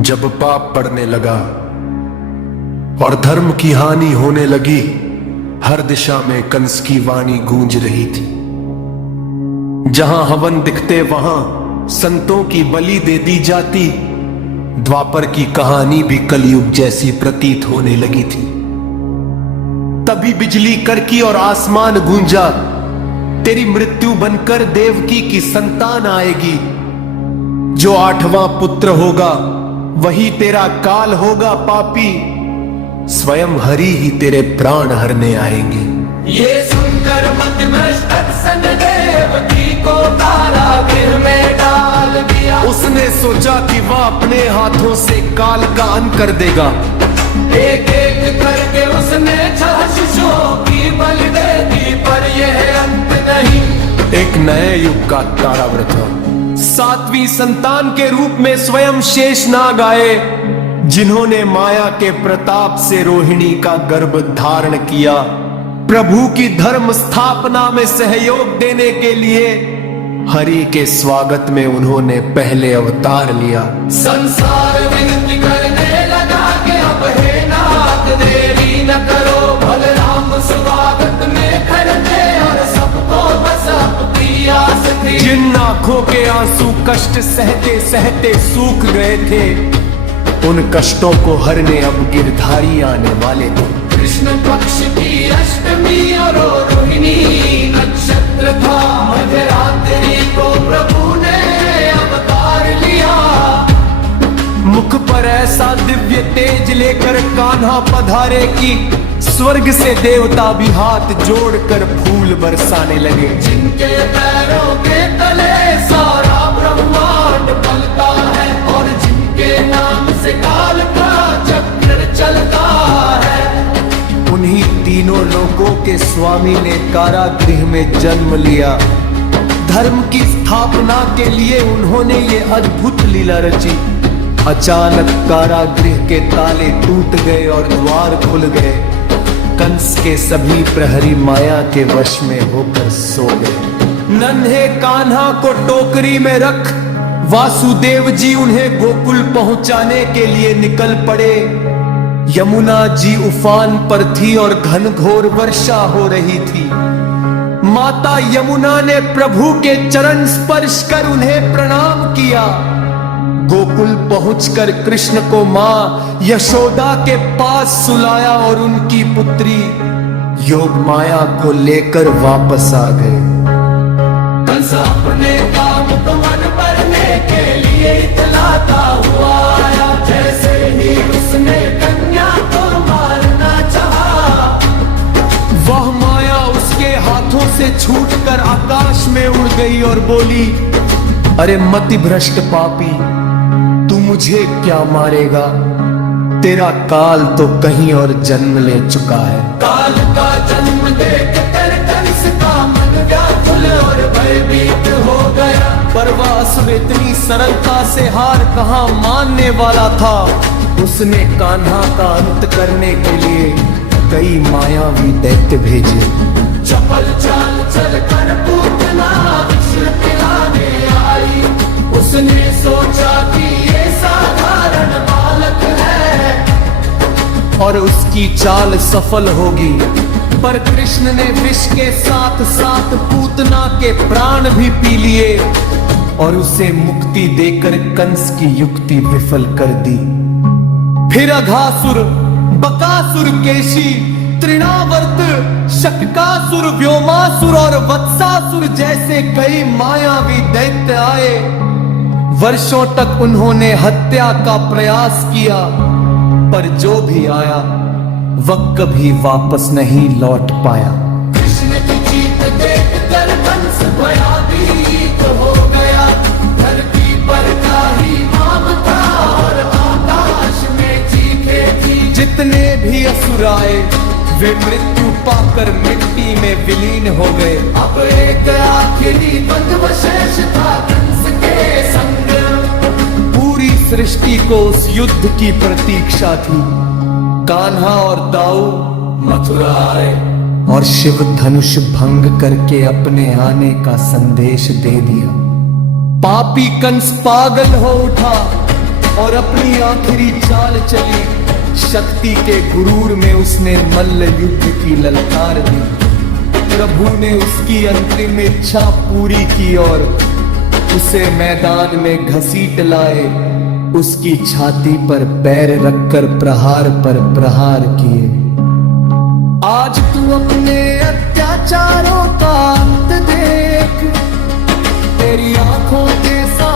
जब पाप बढ़ने लगा और धर्म की हानि होने लगी, हर दिशा में कंस की वाणी गूंज रही थी। जहां हवन दिखते वहां संतों की बलि दे दी जाती। द्वापर की कहानी भी कलयुग जैसी प्रतीत होने लगी थी। तभी बिजली करकी और आसमान गूंजा, तेरी मृत्यु बनकर देवकी की संतान आएगी। जो 8वां पुत्र होगा वही तेरा काल होगा पापी। स्वयं हरि ही तेरे प्राण हरने आएंगे। ये सुनकर मतिभ्रष्ट देवकी को कारागृह में डाल दिया। उसने सोचा कि वह अपने हाथों से काल का अंत कर देगा। एक एक करके उसने 6 शिशुओं की बलि दे दी, पर यह अंत नहीं। एक नए युग का काराव्रत। 7वीं संतान के रूप में स्वयं शेषनाग आए, जिन्होंने माया के प्रताप से रोहिणी का गर्भ धारण किया। प्रभु की धर्म स्थापना में सहयोग देने के लिए हरि के स्वागत में उन्होंने पहले अवतार लिया। संसार विनती करने लगा कि अब हे नाथ देरी न करो। बलराम स्वागत में खड़े और सबको बस अपनी आस थी। जिन आंखों के आंसू कष्ट सहते सहते सूख गए थे, उन कष्टों को हरने अब गिरधारी आने वाले थे। कृष्ण पक्ष की अष्टमी और रोहिणी नक्षत्र था। मध्यरात्रि को प्रभु ने अवतार लिया। मुख पर ऐसा दिव्य तेज लेकर कान्हा पधारे कि स्वर्ग से देवता भी हाथ जोड़कर फूल बरसाने लगे। जिनके पैरों के तले सारा ब्रह्मांड पलता है और जिनके नाम से काल का चक्र चलता है। उन्हीं तीनों लोकों के स्वामी ने कारागृह में जन्म लिया। धर्म की स्थापना के लिए उन्होंने ये अद्भुत लीला रची। अचानक कारागृह के ताले टूट गए और द्वार खुल गए। कंस के सभी प्रहरी माया के वश में होकर सो गए। नन्हे कान्हा को टोकरी में रख वासुदेव जी उन्हें गोकुल पहुंचाने के लिए निकल पड़े। यमुना जी उफान पर थी और घनघोर वर्षा हो रही थी। माता यमुना ने प्रभु के चरण स्पर्श कर उन्हें प्रणाम किया। गोकुल पहुंचकर कृष्ण को मां यशोदा के पास सुलाया और उनकी पुत्री योग माया को लेकर वापस आ गए। कंस अपने काम को मन भरने के लिए इतलाता हुआ आया। जैसे ही उसने कन्या को मारना चाहा, वह माया उसके हाथों से छूटकर आकाश में उड़ गई और बोली, अरे मतिभ्रष्ट पापी, तू मुझे क्या मारेगा? तेरा काल तो कहीं और जन्म ले चुका है। काल का जन्म देख कर कंस का मन व्याकुल और भयभीत हो गया। पर वह असुर इतनी सरलता से हार कहां मानने वाला था। उसने कान्हा का अंत करने के लिए कई मायावी दैत्य भेजे। चपल चाल चल कर पूतना विष पिलाने आई। उसने सोचा कि ये साधारण बालक है और उसकी चाल सफल होगी। पर कृष्ण ने विष के साथ साथ पूतना के प्राण भी पी लिए और उसे मुक्ति देकर कंस की युक्ति विफल कर दी। फिर अघासुर, बकासुर, केशी, तृणावर्त, शक्कासुर, व्योमासुर और वत्सासुर जैसे कई मायावी दैत्य आए। वर्षों तक उन्होंने हत्या का प्रयास किया, पर जो भी आया वह कभी वापस नहीं लौट पाया। कृष्ण की जीत देख कर कंस भयभीत हो गया। धरती पर का ही ममता और आकाश में चीखे थी। जितने भी असुर आए वे मृत्यु पाकर मिट्टी में विलीन हो गए। अब एक आखिरी बंधु शेष था कंस के संग। पूरी सृष्टि को उस युद्ध की प्रतीक्षा थी। कान्हा और दाऊ मथुरा आए और शिव धनुष भंग करके अपने आने का संदेश दे दिया। पापी कंस पागल हो उठा और अपनी आखिरी चाल चली। शक्ति के गुरूर में उसने मल्ल युद्ध की ललकार दी। प्रभु ने उसकी अंतिम इच्छा पूरी की और उसे मैदान में घसीट लाए। उसकी छाती पर पैर रखकर प्रहार पर प्रहार किए। आज तू अपने अत्याचारों का अंत देख, तेरी आंखों के सामने